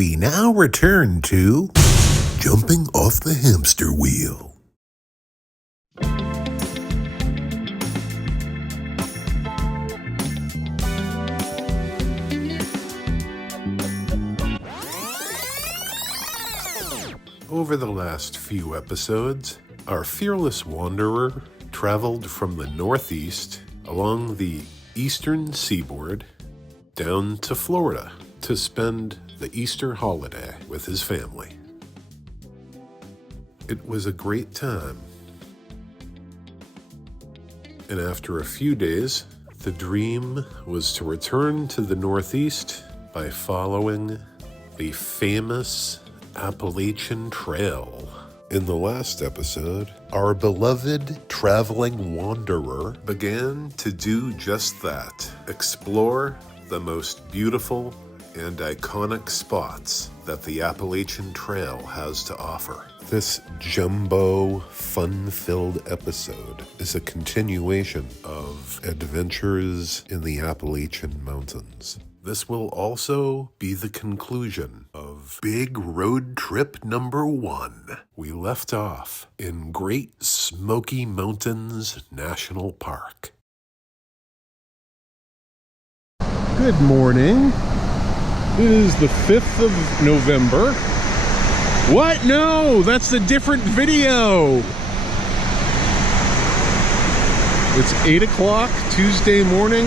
We now return to jumping off the hamster wheel. Over the last few episodes, our fearless wanderer traveled from the northeast along the eastern seaboard down to Florida to spend the Easter holiday with his family. It was a great time. And after a few days, the dream was to return to the northeast by following the famous Appalachian Trail. In the last episode, our beloved traveling wanderer began to do just that. Explore the most beautiful and iconic spots that the Appalachian Trail has to offer. This jumbo, fun-filled episode is a continuation of adventures in the Appalachian Mountains. This will also be the conclusion of Big Road Trip number 1. We left off in Great Smoky Mountains National Park. Good morning. It is the 5th of November. What? No, that's a different video. It's 8 o'clock Tuesday morning,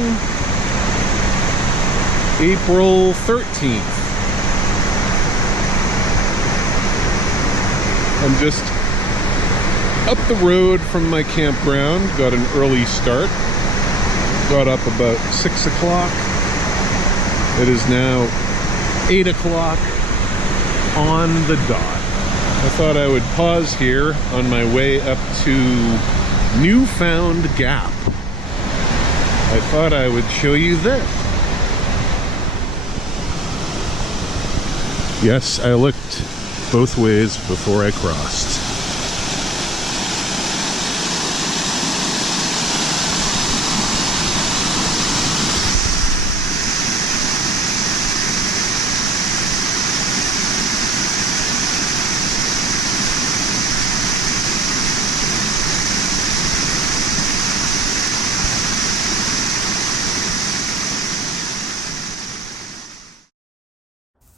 April 13th. I'm just up the road from my campground. Got an early start. Got up about 6 o'clock. It is now 8 o'clock on the dot. I thought I would pause here on my way up to Newfound Gap. I thought I would show you this. Yes, I looked both ways before I crossed.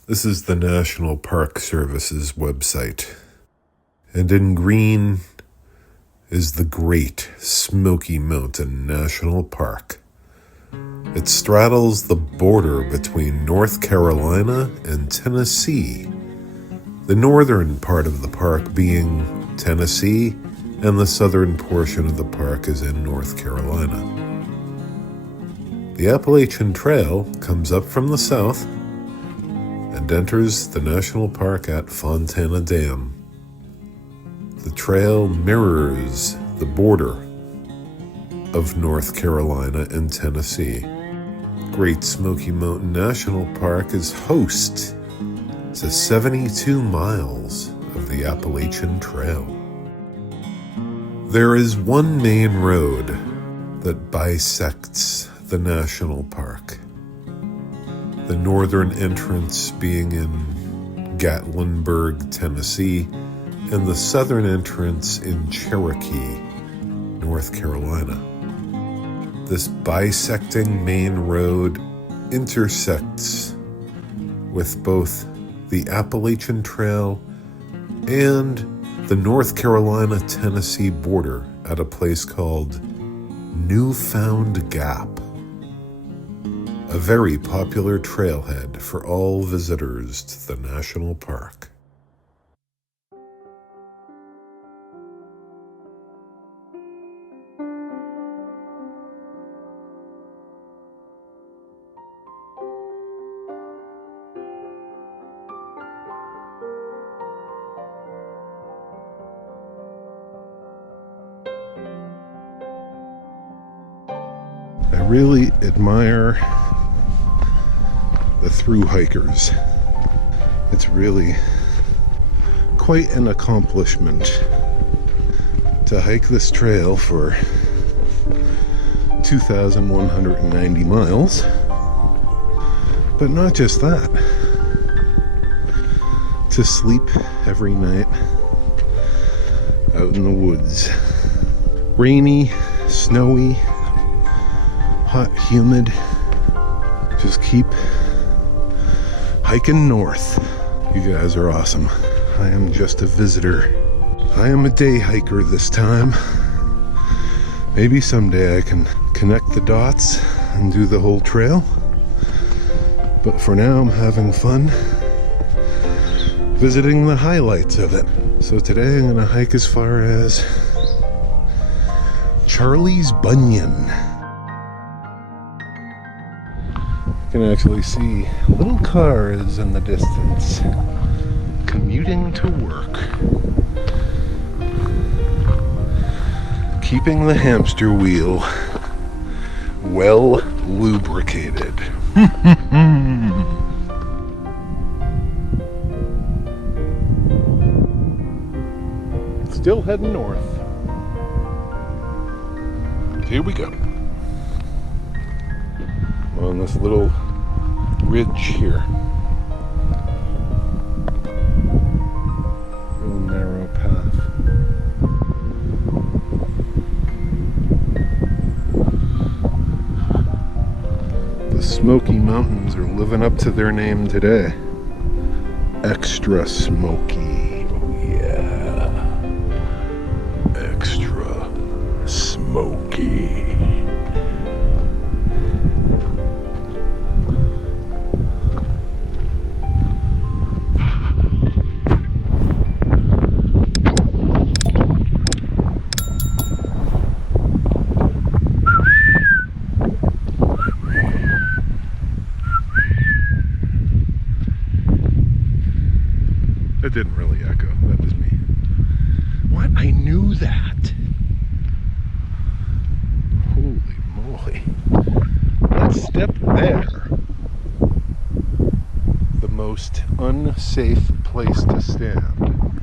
This is the National Park Service's website. And in green is the Great Smoky Mountain National Park. It straddles the border between North Carolina and Tennessee, the northern part of the park being Tennessee, and the southern portion of the park is in North Carolina. The Appalachian Trail comes up from the south and enters the national park at Fontana Dam. The trail mirrors the border of North Carolina and Tennessee. Great Smoky Mountain National Park is host to 72 miles of the Appalachian Trail. There is one main road that bisects the national park. The northern entrance being in Gatlinburg, Tennessee, and the southern entrance in Cherokee, North Carolina. This bisecting main road intersects with both the Appalachian Trail and the North Carolina-Tennessee border at a place called Newfound Gap. A very popular trailhead for all visitors to the national park. I really admire the thru hikers. It's really quite an accomplishment to hike this trail for 2,190 miles. But not just that. to sleep every night out in the woods. Rainy, snowy, hot, humid. Just keep hiking north. You guys are awesome. I am just a visitor. I am a day hiker this time. Maybe someday I can connect the dots and do the whole trail. But for now, I'm having fun visiting the highlights of it. So today I'm gonna hike as far as Charlie's Bunion. You can actually see little cars in the distance commuting to work. Keeping the hamster wheel well lubricated. Still heading north. Here we go. On this little ridge here. Real narrow path. The Smoky Mountains are living up to their name today. Extra smoky. Oh yeah. Extra smoky. That didn't really echo. That was me. What? I knew that. Holy moly. That step there. The most unsafe place to stand.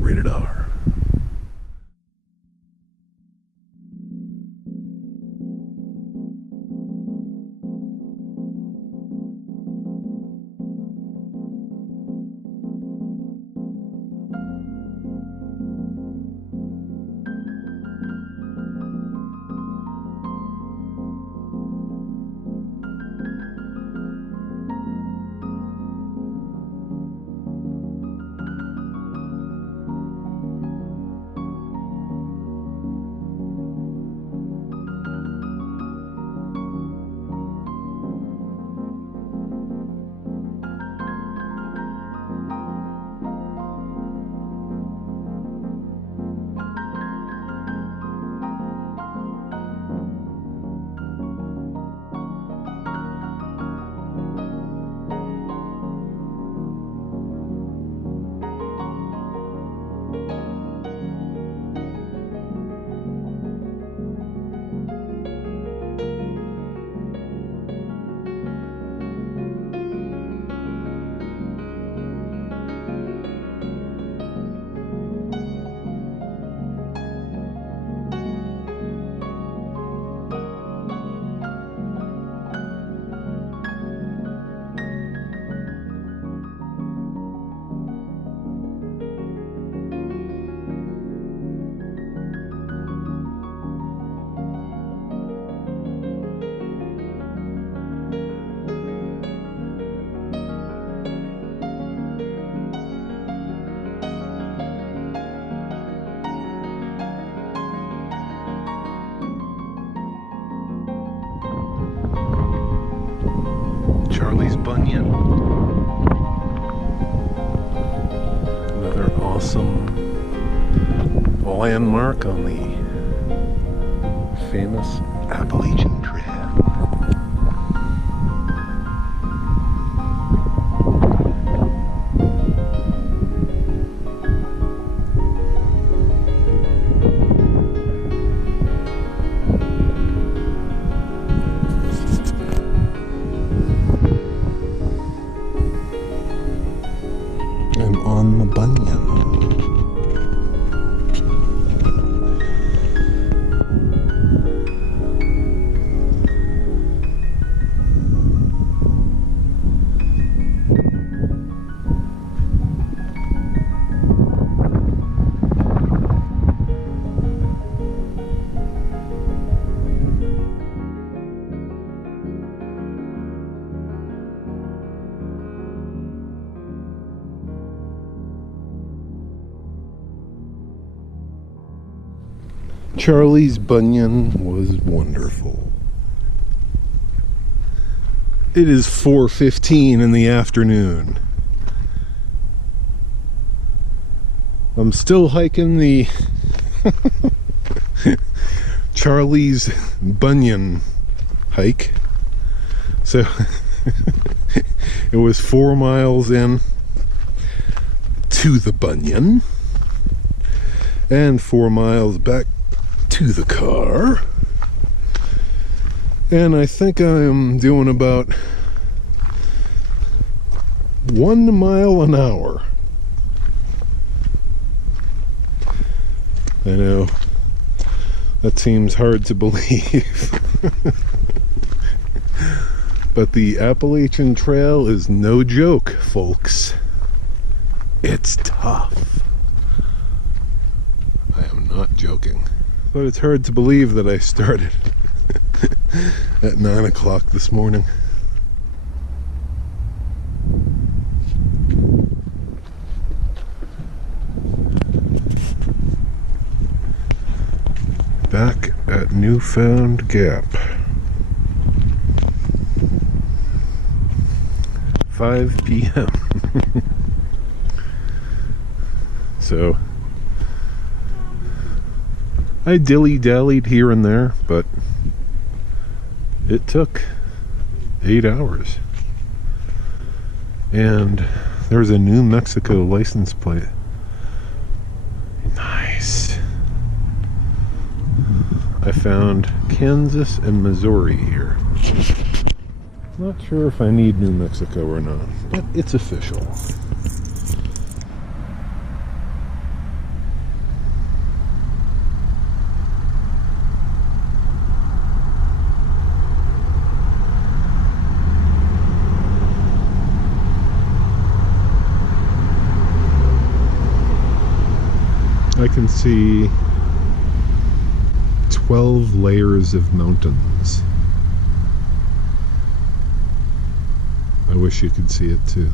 Rated R. Charlie's Bunion. Another awesome landmark on the famous Appalachian Trail. I'm on the Bunion. Charlie's Bunion was wonderful. It is 4:15 in the afternoon. I'm still hiking the Charlie's Bunion hike. So it was 4 miles in to the Bunion and 4 miles back to the car. And I think I'm doing about 1 mile an hour. I know, that seems hard to believe. But the Appalachian Trail is no joke, folks. It's tough. I am not joking. But it's hard to believe that I started at 9 o'clock this morning. Back at Newfound Gap. 5 p.m. So I dilly-dallied here and there, but it took 8 hours. And there's a New Mexico license plate. Nice. I found Kansas and Missouri here. Not sure if I need New Mexico or not, but it's official. I can see 12 layers of mountains. I wish you could see it too.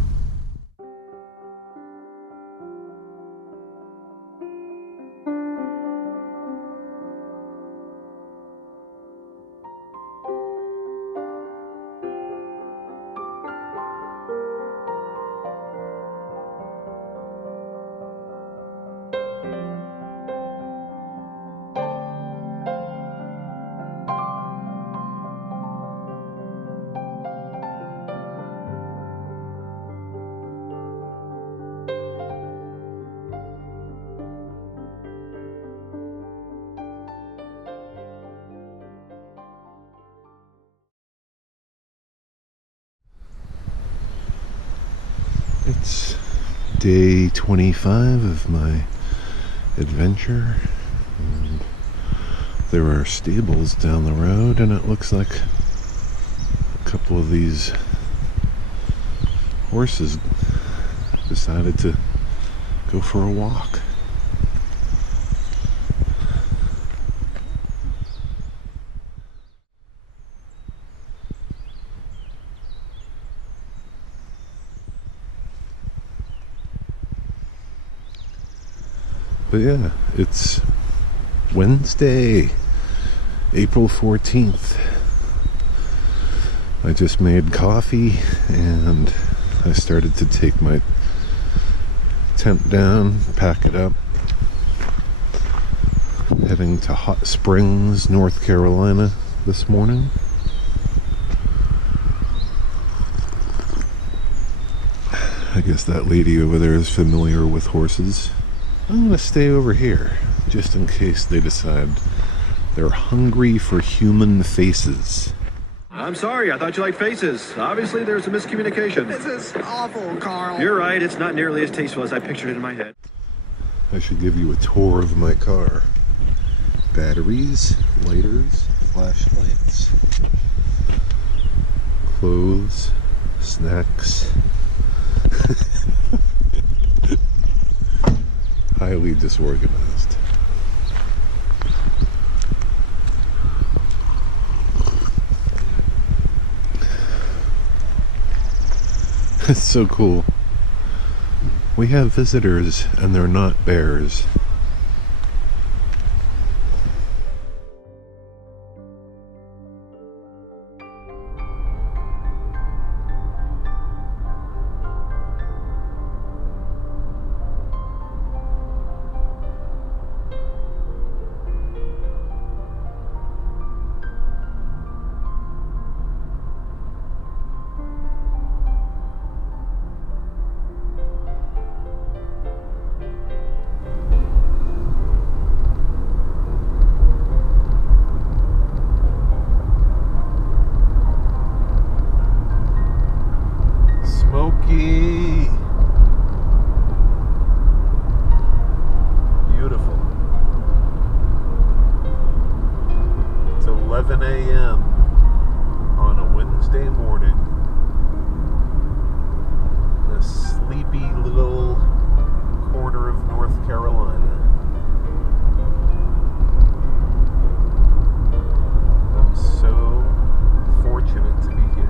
It's day 25 of my adventure, and there are stables down the road, and it looks like a couple of these horses decided to go for a walk. But yeah, it's Wednesday, April 14th. I just made coffee and I started to take my tent down, pack it up. Heading to Hot Springs, North Carolina this morning. I guess that lady over there is familiar with horses. I'm gonna stay over here, just in case they decide they're hungry for human faces. I'm sorry, I thought you liked faces. Obviously, there's a miscommunication. This is awful, Carl. You're right, it's not nearly as tasteful as I pictured it in my head. I should give you a tour of my car. Batteries, lighters, flashlights, clothes, snacks. Highly disorganized. It's so cool. We have visitors and they're not bears. 11 a.m. on a Wednesday morning. A sleepy little corner of North Carolina. I'm so fortunate to be here.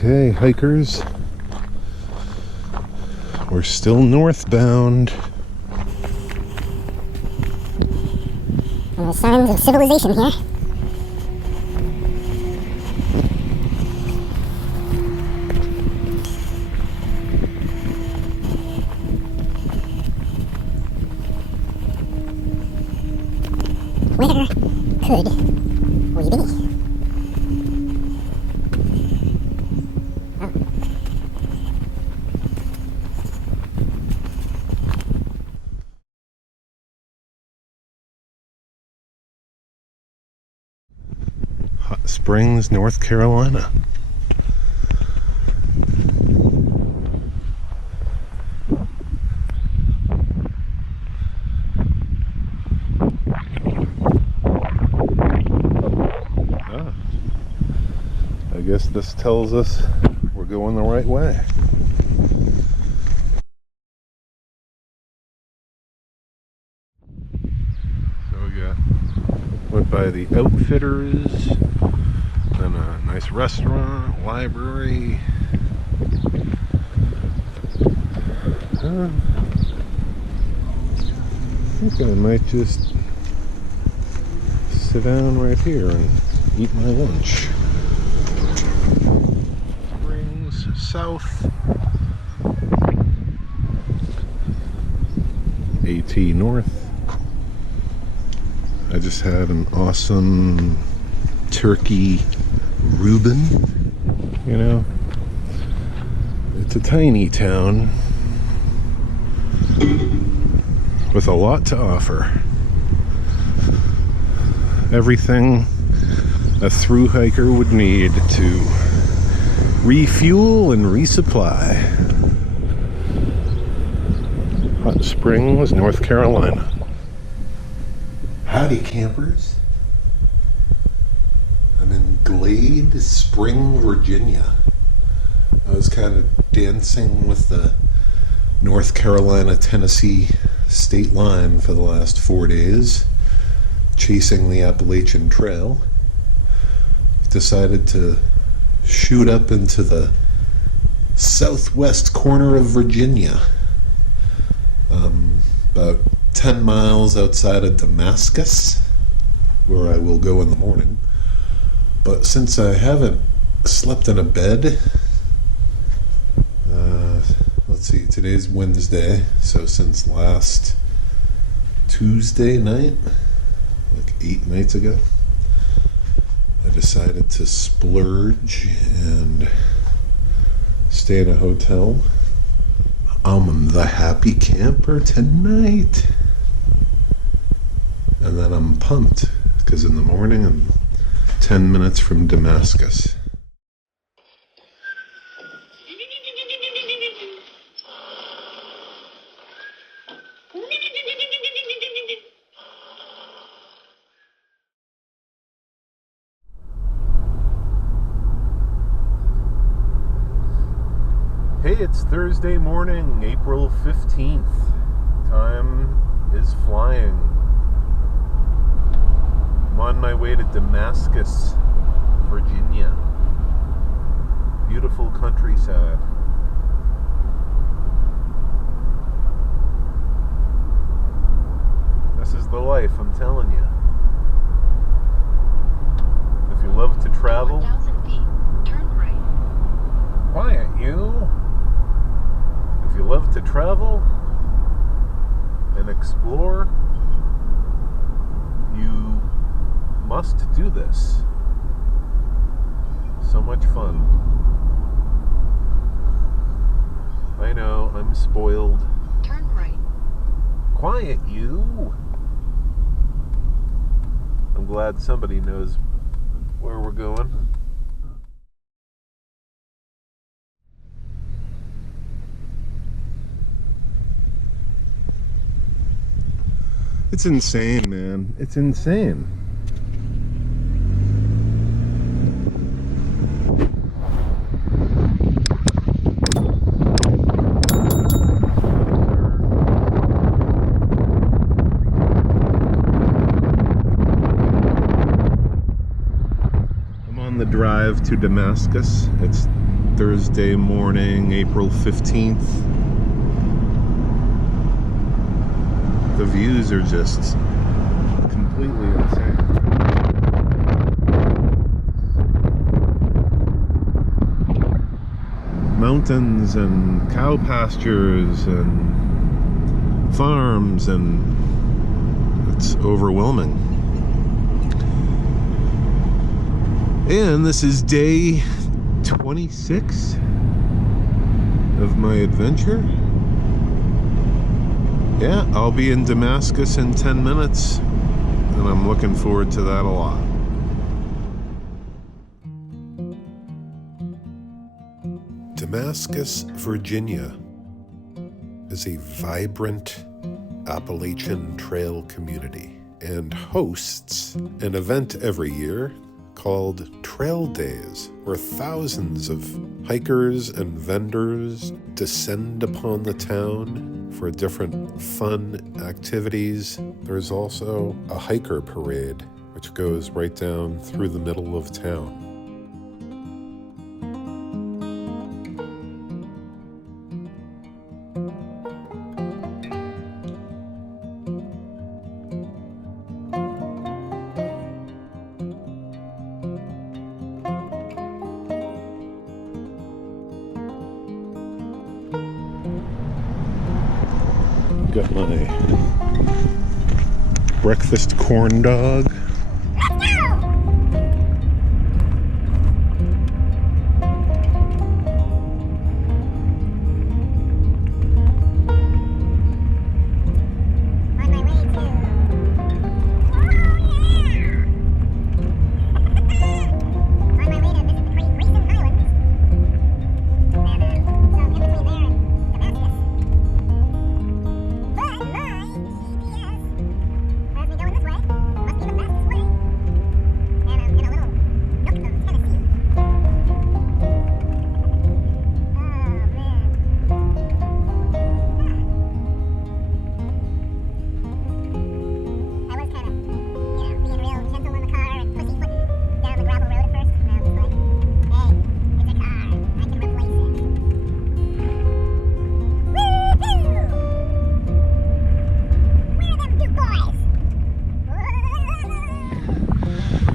Okay, hikers, we're still northbound. Signs of civilization here. Where could we be? Hot Springs, North Carolina. I guess this tells us we're going the right way. So we went by the Outfitters, then a nice restaurant, library. I think I might just sit down right here and eat my lunch. Springs South, AT North. I just had an awesome turkey Reuben. You know, it's a tiny town with a lot to offer. Everything a thru hiker would need to refuel and resupply. Hot Springs, North Carolina. Howdy, campers. I'm in Glade Spring, Virginia. I was kind of dancing with the North Carolina-Tennessee state line for the last 4 days, chasing the Appalachian Trail. Decided to shoot up into the southwest corner of Virginia, about 10 miles outside of Damascus, where I will go in the morning. But since I haven't slept in a bed, let's see, today's Wednesday, so since last Tuesday night, like 8 nights ago, I decided to splurge and stay in a hotel. I'm the happy camper tonight. And then I'm pumped because in the morning I'm 10 minutes from Damascus. Hey, it's Thursday morning, April 15th. Time is flying. I'm on my way to Damascus, Virginia. Beautiful countryside. This is the life, I'm telling you. If you love to travel, 1,000 feet, turn right. Quiet, you. If you love to travel and explore, you must do this. So much fun. I know, I'm spoiled. Turn right. Quiet, you. I'm glad somebody knows where we're going. It's insane, man. It's insane. I'm on the drive to Damascus. It's Thursday morning, April 15th. The views are just completely insane. Mountains and cow pastures and farms, and it's overwhelming. And this is day 26 of my adventure. Yeah, I'll be in Damascus in 10 minutes, and I'm looking forward to that a lot. Damascus, Virginia is a vibrant Appalachian Trail community and hosts an event every year called Trail Days, where thousands of hikers and vendors descend upon the town for different fun activities. There's also a hiker parade, which goes right down through the middle of town. Got my breakfast corn dog.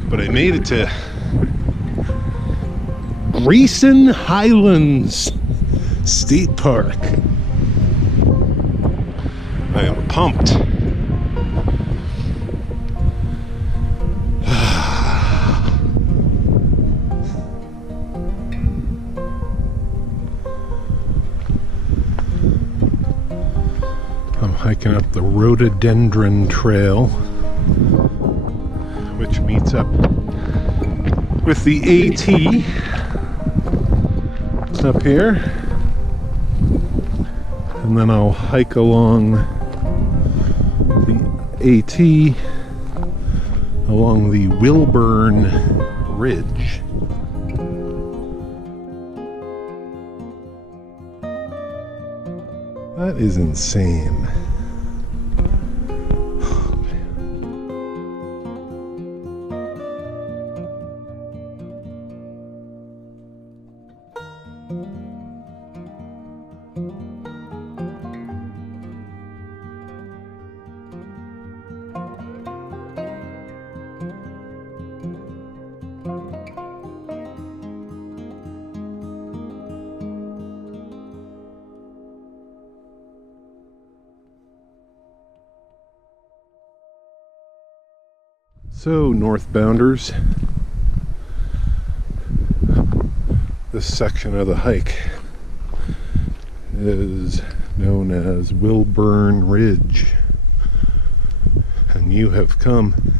But I made it to Grayson Highlands State Park. I am pumped. I'm hiking up the rhododendron trail, which meets up with the AT up here, and then I'll hike along the AT along the Wilburn Ridge. That is insane. So, northbounders, this section of the hike is known as Wilburn Ridge, and you have come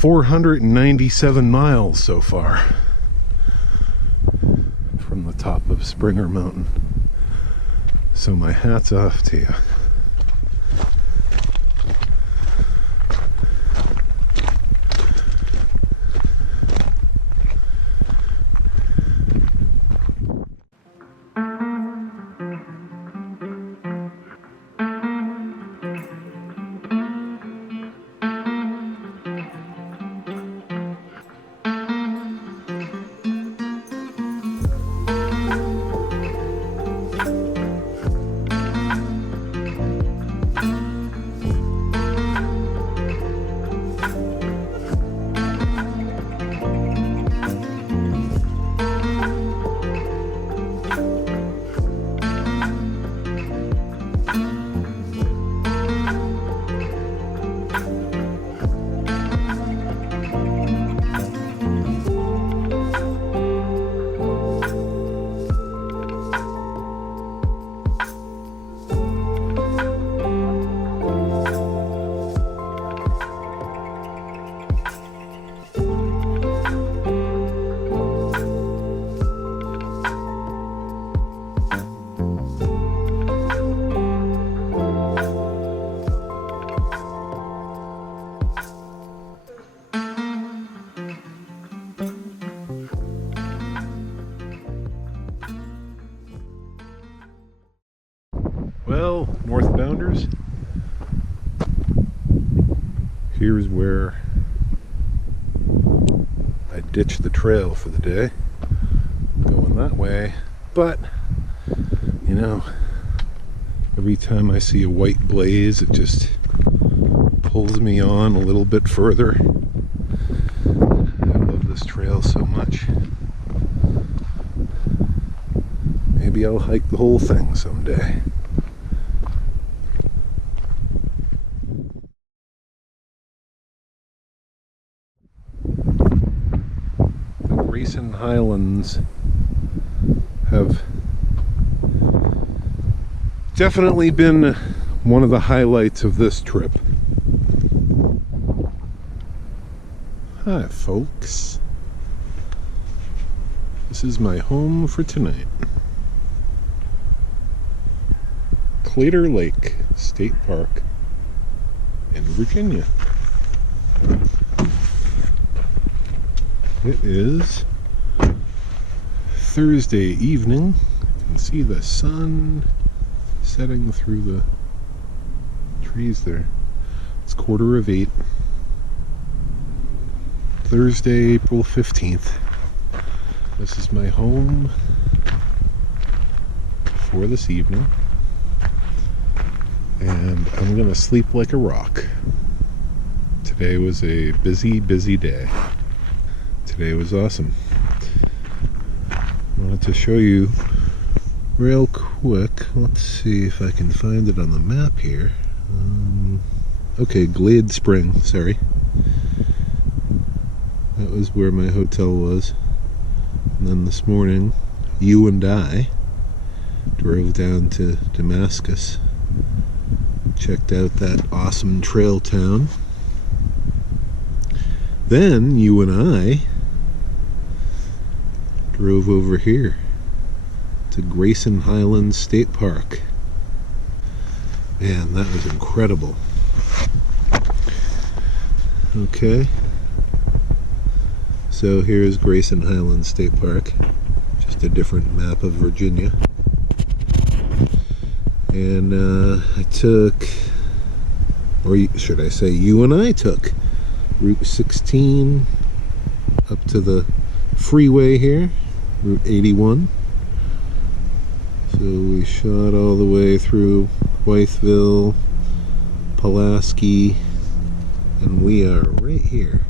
497 miles so far from the top of Springer Mountain. So my hat's off to you. Well, northbounders, here's where I ditched the trail for the day. I'm going that way, but you know, every time I see a white blaze, it just pulls me on a little bit further. I love this trail so much. Maybe I'll hike the whole thing someday. Grayson Highlands have definitely been one of the highlights of this trip. Hi folks, this is my home for tonight. Crater Lake State Park in Virginia. It is Thursday evening. You can see the sun setting through the trees there. It's 7:45. Thursday, April 15th. This is my home for this evening. And I'm gonna sleep like a rock. Today was a busy, busy day. Today was awesome. Wanted to show you real quick. Let's see if I can find it on the map here. Okay, Glade Spring, sorry. That was where my hotel was. And then this morning, you and I drove down to Damascus. Checked out that awesome trail town. Then you and I drove over here to Grayson Highlands State Park. Man, that was incredible. Okay, so here's Grayson Highlands State Park, just a different map of Virginia. And I took, or should I say you and I took, Route 16 up to the freeway here, Route 81. So we shot all the way through Wytheville, Pulaski, and we are right here.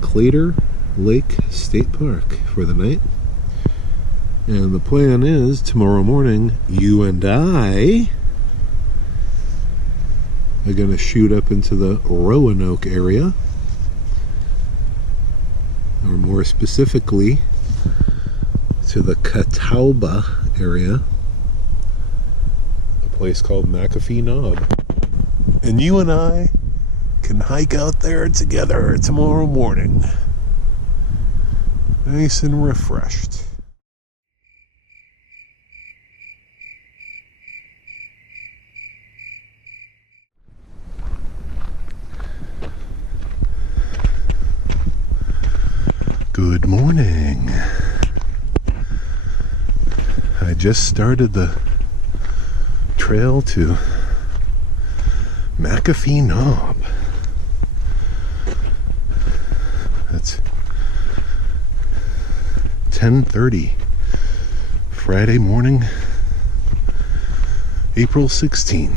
Crater Lake State Park for the night. And the plan is tomorrow morning, you and I are going to shoot up into the Roanoke area, or more specifically to the Catawba area, a place called McAfee Knob. And you and I can hike out there together tomorrow morning. Nice and refreshed. Good morning. I just started the trail to McAfee Knob. That's 10:30 Friday morning, April 16.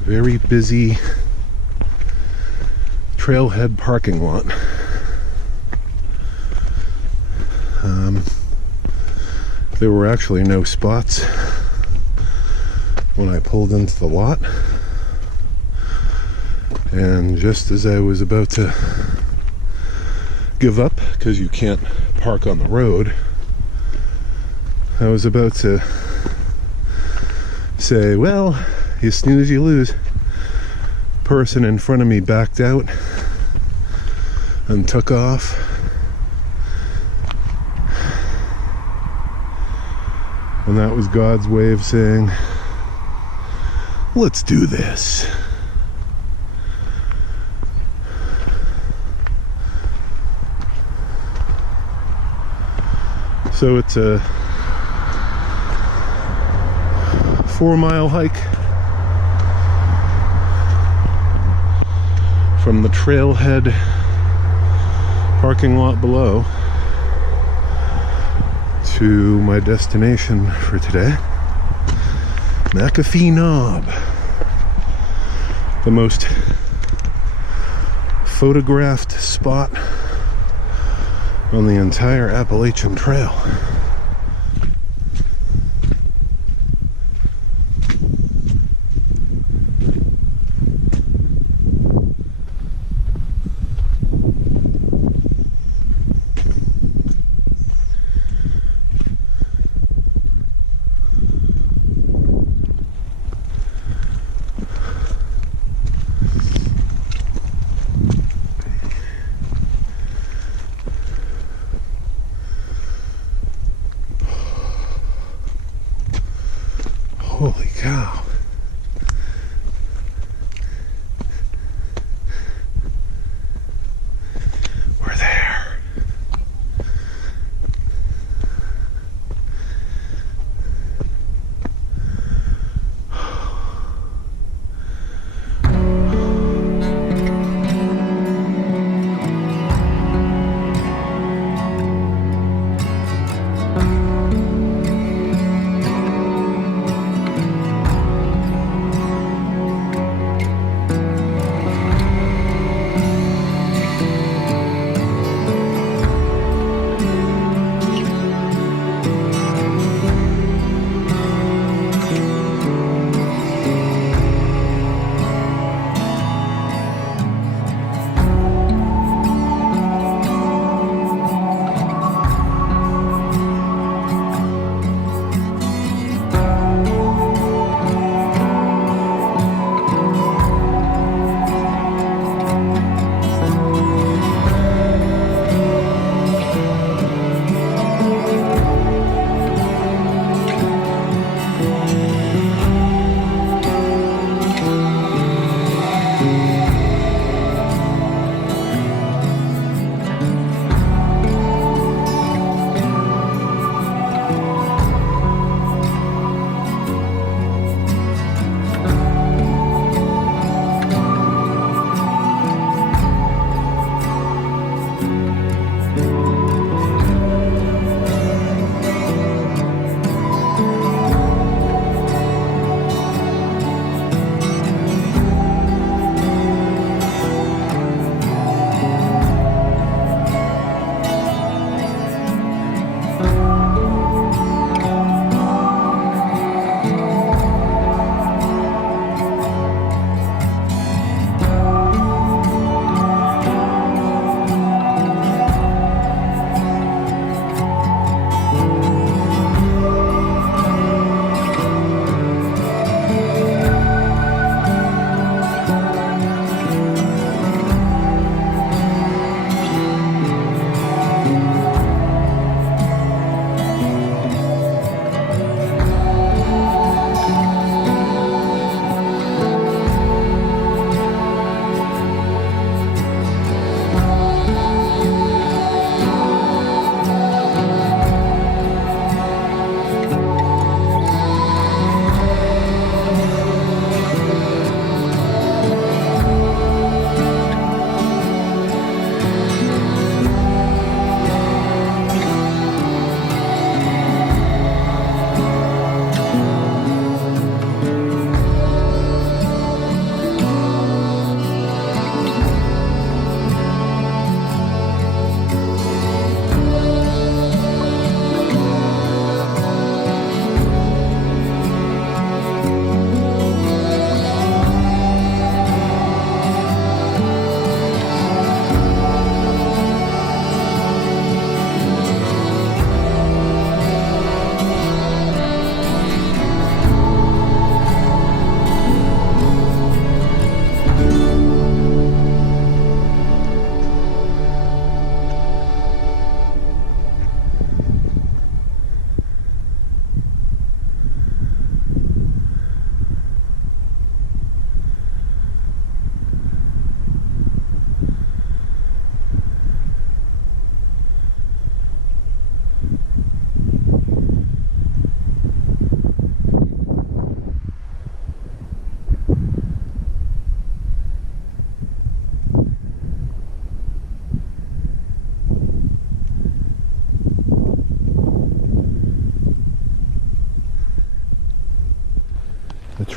Very busy trailhead parking lot. There were actually no spots when I pulled into the lot, and just as I was about to give up, because you can't park on the road, I was about to say, well, you snooze, you lose. Person in front of me backed out and took off. And that was God's way of saying, let's do this. So it's a 4-mile hike from the trailhead parking lot below to my destination for today, McAfee Knob, the most photographed spot on the entire Appalachian Trail.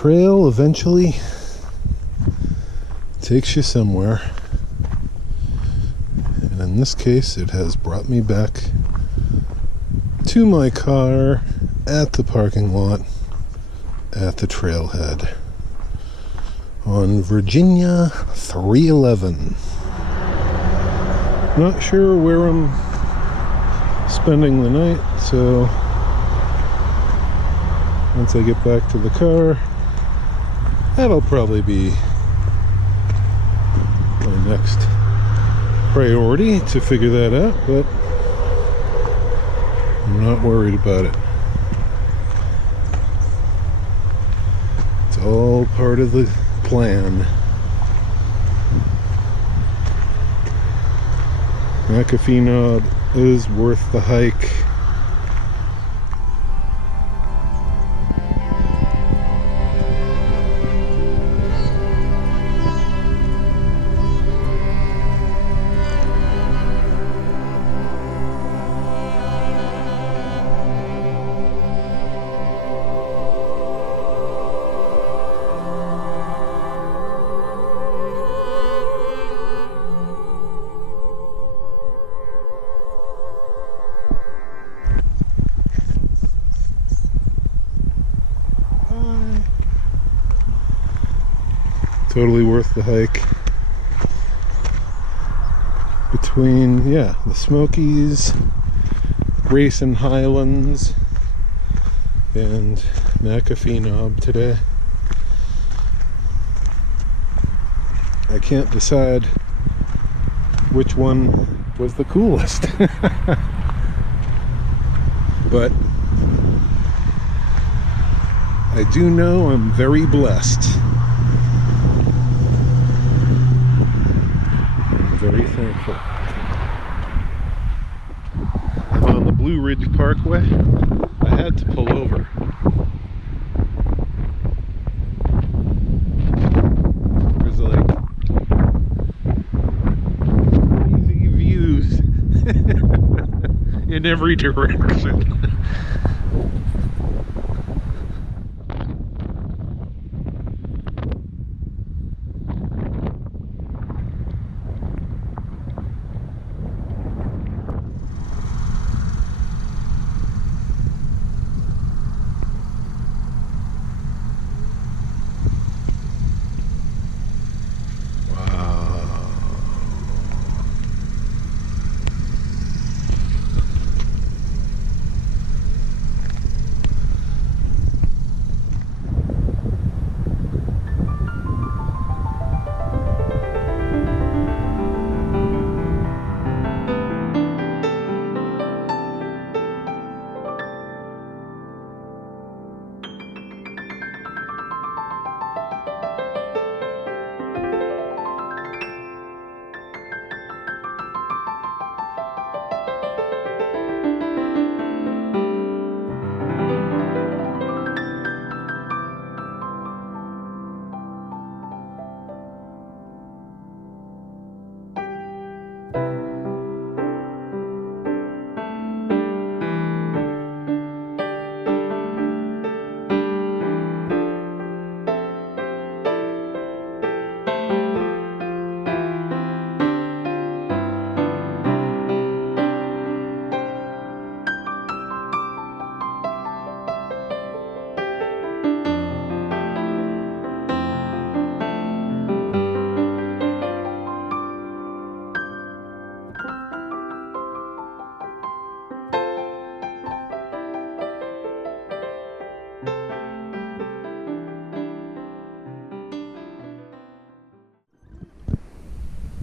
trail eventually takes you somewhere. And in this case, it has brought me back to my car at the parking lot at the trailhead on Virginia 311. Not sure where I'm spending the night, so once I get back to the car, that'll probably be my next priority to figure that out, but I'm not worried about it. It's all part of the plan. McAfee Knob is worth the hike. Totally worth the hike. Between, the Smokies, Grayson Highlands, and McAfee Knob today. I can't decide which one was the coolest. But I do know I'm very blessed. Very thankful. I'm on the Blue Ridge Parkway. I had to pull over. There's like easy views in every direction.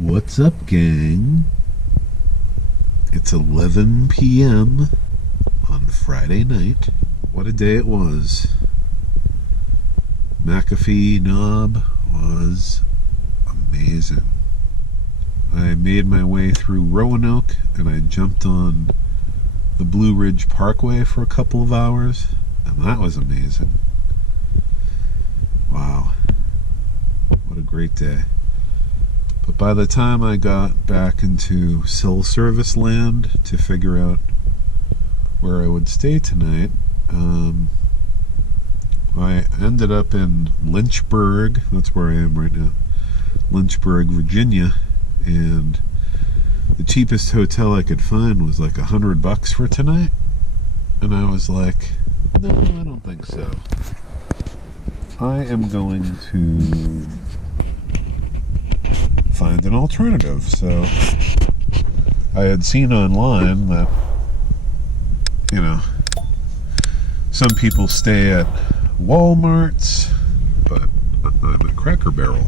What's up, gang? It's 11 p.m. on Friday night. What a day it was. McAfee Knob was amazing. I made my way through Roanoke and I jumped on the Blue Ridge Parkway for a couple of hours, and that was amazing. Wow. What a great day. But by the time I got back into cell service land to figure out where I would stay tonight, I ended up in Lynchburg. That's where I am right now. Lynchburg, Virginia. And the cheapest hotel I could find was like $100 for tonight. And I was like, no, I don't think so. I am going to find an alternative. So I had seen online that, you know, some people stay at Walmarts, but I'm at Cracker Barrel.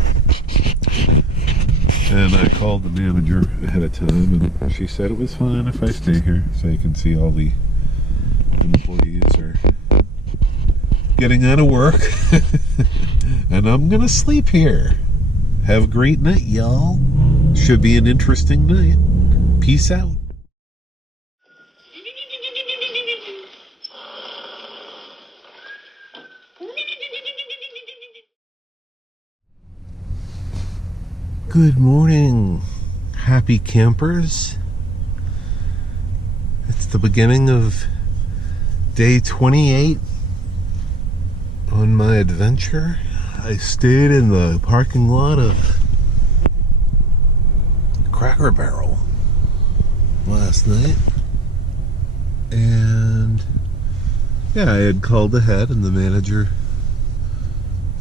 And I called the manager ahead of time, and she said it was fine if I stay here, so you can see all the employees are getting out of work. And I'm gonna sleep here. Have a great night, y'all. Should be an interesting night. Peace out. Good morning, happy campers. It's the beginning of day 28 on my adventure. I stayed in the parking lot of Cracker Barrel last night. And yeah, I had called ahead, and the manager,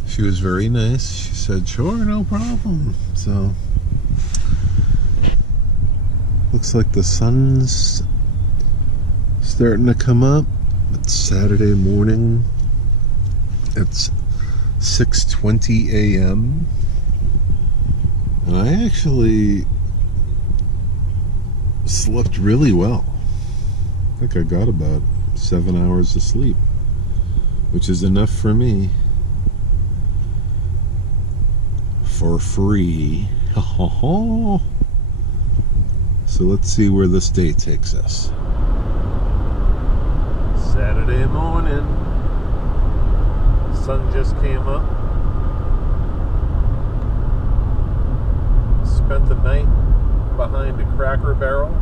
she was very nice. She said, sure, no problem. So, looks like the sun's starting to come up. It's Saturday morning. It's 6:20 a.m. And I actually slept really well. I think I got about 7 hours of sleep, which is enough for me. For free. So let's see where this day takes us. Saturday morning. Sun just came up. Spent the night behind a Cracker Barrel.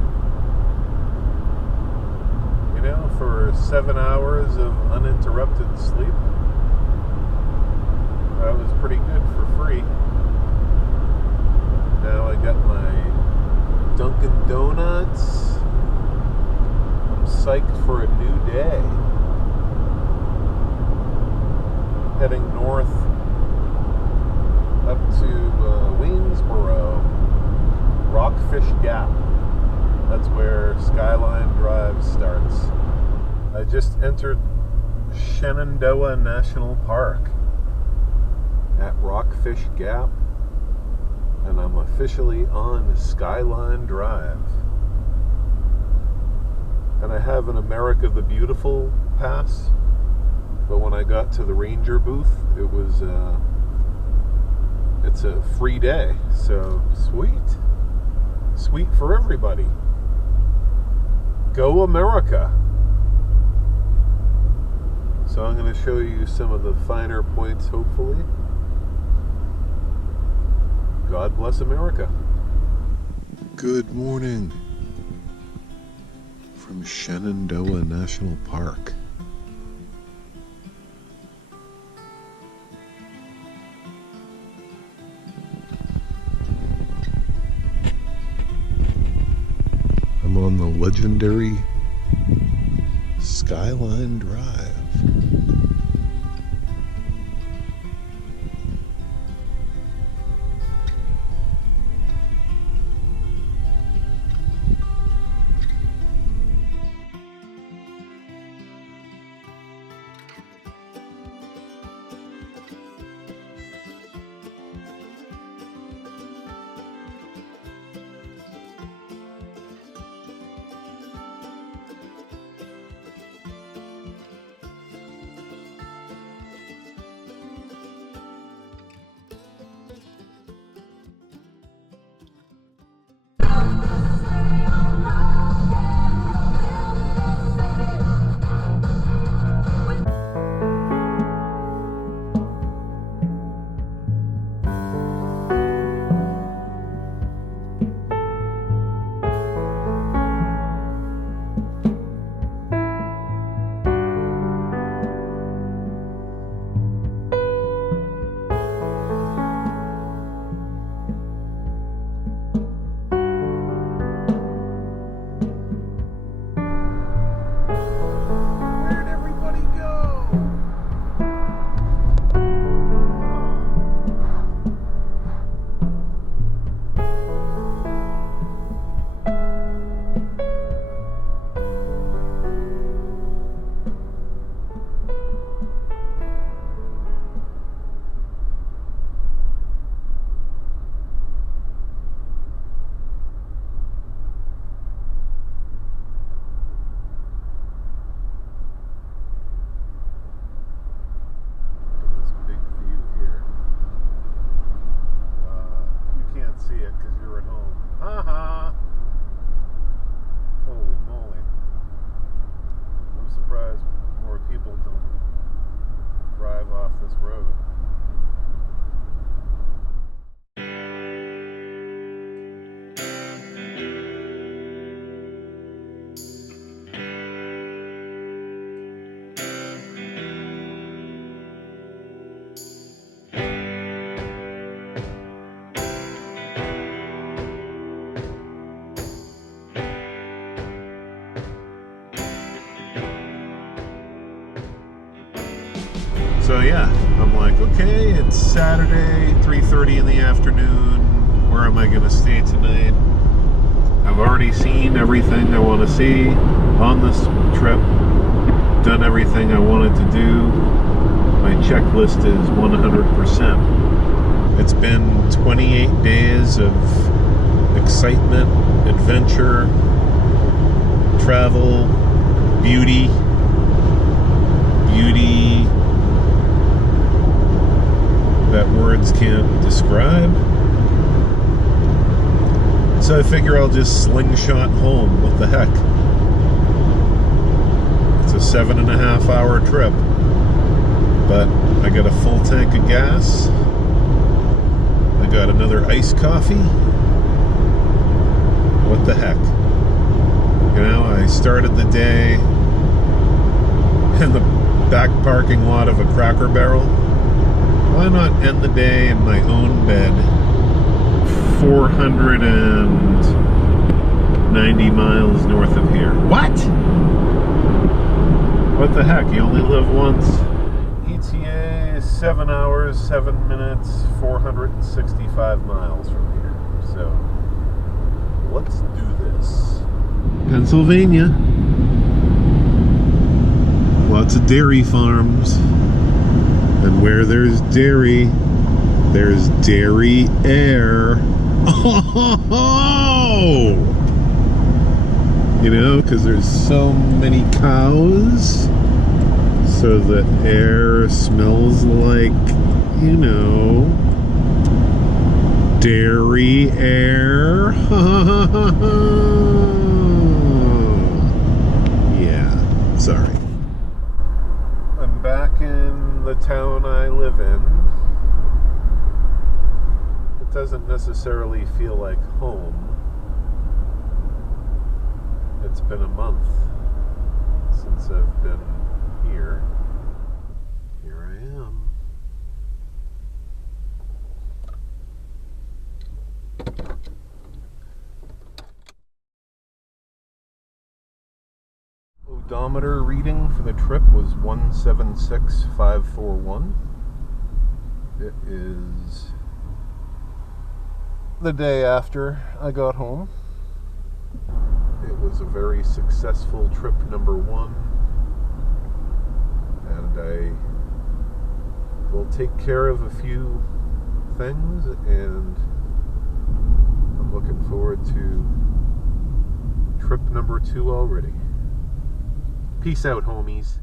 You know, for 7 hours of uninterrupted sleep. That was pretty good for free. Now I got my Dunkin' Donuts. I'm psyched for a new day. Heading north up to Waynesboro, Rockfish Gap. That's where Skyline Drive starts. I just entered Shenandoah National Park at Rockfish Gap. And I'm officially on Skyline Drive. And I have an America the Beautiful pass, but when I got to the ranger booth, it was it's a free day, so sweet for everybody. Go America. So I'm going to show you some of the finer points, hopefully. God bless America. Good morning from Shenandoah National Park. I'm on the legendary Skyline Drive. So yeah, I'm like, okay, it's Saturday, 3:30 in the afternoon. Where am I going to stay tonight? I've already seen everything I want to see on this trip. Done everything I wanted to do. My checklist is 100%. It's been 28 days of excitement, adventure, travel, beauty that words can't describe. So I figure I'll just slingshot home. What the heck? It's a 7.5 hour trip, but I got a full tank of gas. I got another iced coffee. What the heck? You know, I started the day in the back parking lot of a Cracker Barrel. Why not end the day in my own bed? 490 miles north of here. What? What the heck? You only live once. ETA 7 hours, 7 minutes, 465 miles from here. So, let's do this. Pennsylvania. Lots of dairy farms. And where there's dairy air. Oh! You know, because there's so many cows, so the air smells like, you know, dairy air. Yeah, sorry. I'm back in the town I live in. It doesn't necessarily feel like home. It's been a month since I've been here. Here I am. Odometer reading for the trip was 176,541. It is the day after I got home. It was a very successful trip number 1, and I will take care of a few things, and I'm looking forward to trip number 2 already. Peace out, homies.